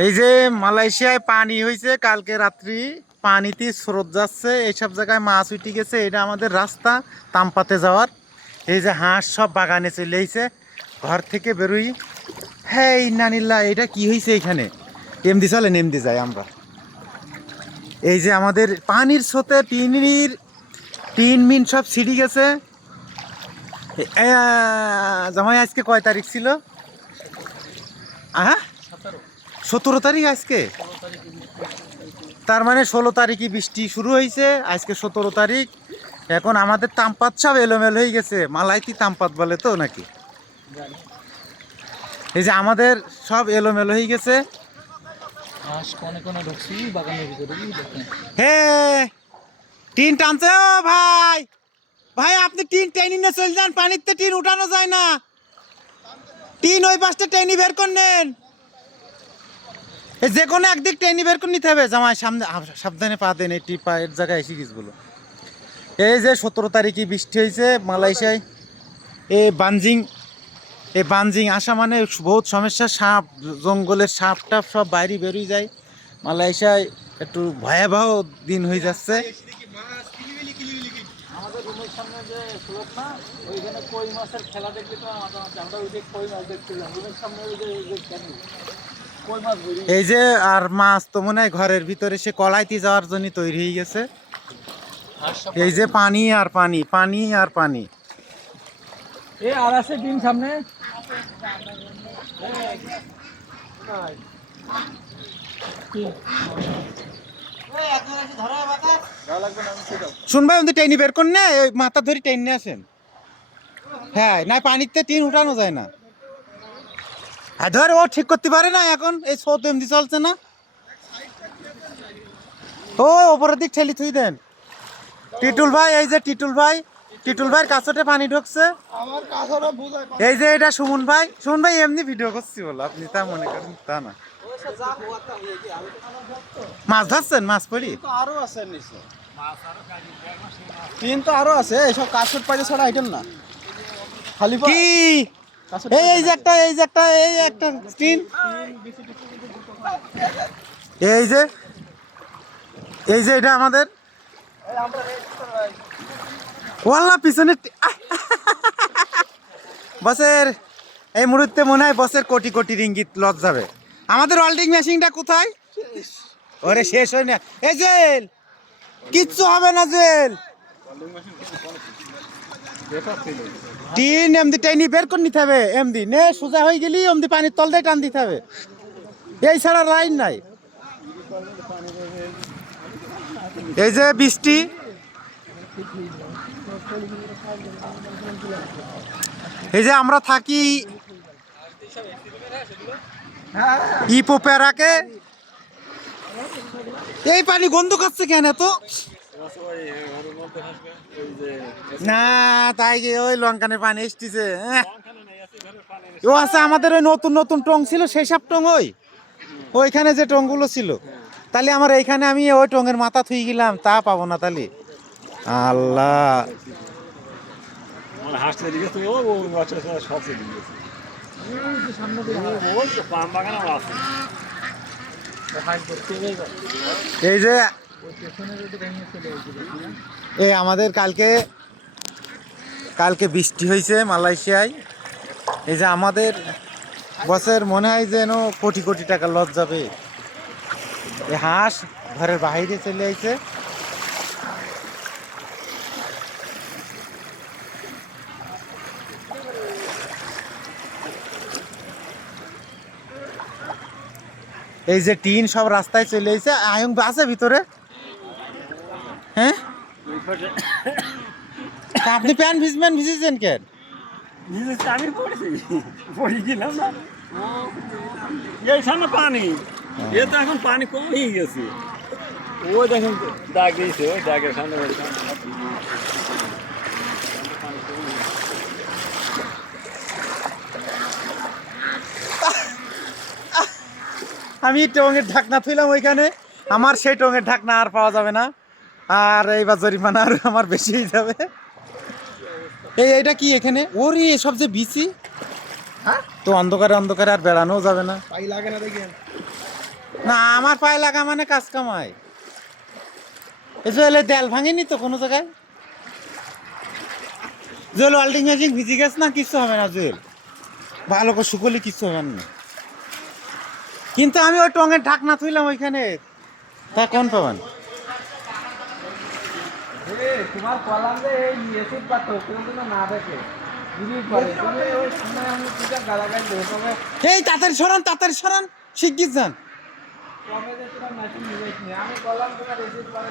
এই যে মালয়েশিয়ায় পানি হয়েছে কালকে রাত্রি, পানিতে স্রোত যাচ্ছে, এইসব জায়গায় মাছ উঠে গেছে। এটা আমাদের রাস্তা তামপাতে যাওয়ার। এই যে হাঁস সব বাগানে চলে এসেছে, ঘর থেকে বেরোই। হ্যাঁ নানিল্লা, এটা কি হয়েছে এখানে? এমদি চলেন, এমদি যাই আমরা। এই যে আমাদের পানির স্রোতে টিন মিন সব ছিঁড়ে গেছে। জামাই আজকে কয় তারিখ ছিল? হ্যাঁ, 17 তারিখ আজকে। তার মানে 16 তারিখই বৃষ্টি শুরু হয়েছে, আজকে 17 তারিখ। এখন আমাদের তামপাত সব এলোমেলো হয়ে গেছে। মালাইতি তামপাত বলে তো নাকি? এই যে আমাদের সব এলোমেলো হয়ে গেছে। হে টিন টানছে। ও ভাই, ভাই আপনি টিন টেনে নিয়ে চলে যান, পানিতে টিন উঠানো যায় না। টিন ওই পাশটা টেনে বের করে নেন, যে কোনো একদিক টেনে বের করে নিতে হবে। জামাই সামনে সাবধানে পা দেন, এই পায়ের জায়গায় এসে গেছে বলো। এই যে 17 তারিখে বৃষ্টি হয়েছে মালয়েশিয়ায়। এই বানজিং আসা মানে বহুত সমস্যা। সাপ, জঙ্গলের সাপ টাপ সব বাইরে বেরিয়ে যায়। মালয়েশিয়ায় একটু ভয়াবহ দিন হয়ে যাচ্ছে। আমাদের রুমের সামনে যে স্লোপ না, ওইখানে কই মাছের খেলা দেখলে তো আমরা ওই যে কই মাছ দেখছিলাম রুমের সামনে। এই যে আর মাছ তো মনে হয় ঘরের ভিতরে সে কলাইতে যাওয়ার জন্য তৈরি হয়ে গেছে। এই যে পানি আর পানি, পানি আর পানি। আর আছে ডিম সামনে। শুন ভাই, ওদের টেনি বের করেন না, ওই মাথা ধরে টেনে আসেন। হ্যাঁ না, পানিতে টিন উঠানো যায় না। হ্যাঁ ধর, ও ঠিক করতে পারে না এখন, এই স্রোত এমনি চলছে না। ও ওপরের দিক ঠেলি থুই দেন। টিটুল ভাই, এই যে টিটুল ভাই, টিটুল ভাইয়ের কাছতে পানি ঢুকছে। এই যে এটা সুমন ভাই, সুমন ভাই এমনি ভিডিও করছি বলো, আপনি তা মনে করেন তা না। মাছ ধরছেন? মাছ পড়ি আরো আছে নিচে, টিন তো আরো আছে। এইসব কাঠের পাইতে ছাড়া আইটেম না খালি কি। এই যে একটা টিন। এই যে এটা আমাদের ওয়াল্লা পিছনে বসের। এই মুহূর্তে মনে হয় বসের কোটি কোটি রিঙ্গিত লস যাবে। আমাদের ওয়েল্ডিং মেশিনটা কোথায়? ওরে শেষ হয় না। এই জেল কিচ্ছু হবে না, জেল টিন এমদি টাইনি বের করে নিতে হবে। এমদি নে সোজা হয়ে গেলি এমদি পানির তল দিয়ে টান দিতে হবে, এই ছাড়া লাইন নাই। এই যে বৃষ্টি, এই যে আমরা থাকি ইপোপেরাকে। এই পানি গন্ধ করছে কেন তো? না তাই কি ওই লঙ্কানের পানি এসতেছে। ও আছে আমাদের ওই নতুন নতুন টং ছিল, সেই সব টং ওইখানে যে টংগুলো ছিল। তাহলে আমার এইখানে আমি ওই টঙের মাথা থুই গেলাম, তা পাবো না তাহলে। আল্লাহ, এই যে এই আমাদের কালকে বৃষ্টি হয়েছে মালয়েশিয়ায়। এই যে আমাদের বসের মনে হয় যেন কোটি কোটি টাকা লস যাবে। এই হাঁস ঘরের বাইরে চলে আইছে। এই যে টিন সব রাস্তায় চলে আইছে। আয়ং আছে ভিতরে। হ্যাঁ আপনি প্যান্ট ভিজেছেন কেন? আমি পড়ি গেলাম না, এই সামনে পানি। এ তো এখন পানি কম হয়ে গেছে। ওই দেখেন দাগ দিয়েছে, ওই দাগের সামনে আমি টঙের ঢাকনা থইলাম ওইখানে, আমার সেই টঙের ঢাকনা আর পাওয়া যাবে না। আর এইবার জরিমানা আর আমার বেশি হয়ে যাবে। এইটা কি এখানে? ওরে সব যে বিচি, তো অন্ধকারে অন্ধকারে আর বেড়ানো যাবে না। লাগে না দেখেন। না আমার পায়ে লাগা মানে কাজ কামাই। এই যে দেয়াল ভাঙেনি তো কোনো জায়গায়। জুয়েল ওয়াল্ডিং মেশিন ভিজে গেছে না, কিচ্ছু হবে না জুয়েল, ভালো করে শুকলে কিচ্ছু হবে না। কিন্তু আমি ওই টঙের ঢাকনা থইলাম ওইখানে, তা কোন পাবেন? তোমার কলাম যে এই এসিড পাতো কেউ কিন্তু না দেখে বুঝতেই পারে তুমি ওই সময় আমি পূজা গালাগাল দেবো তবে এই তাড়াতাড়ি সরান শিগগির যান। কমে যে তোমার মেশিন নিয়ে আমি কলাম তোমার এসিড পারে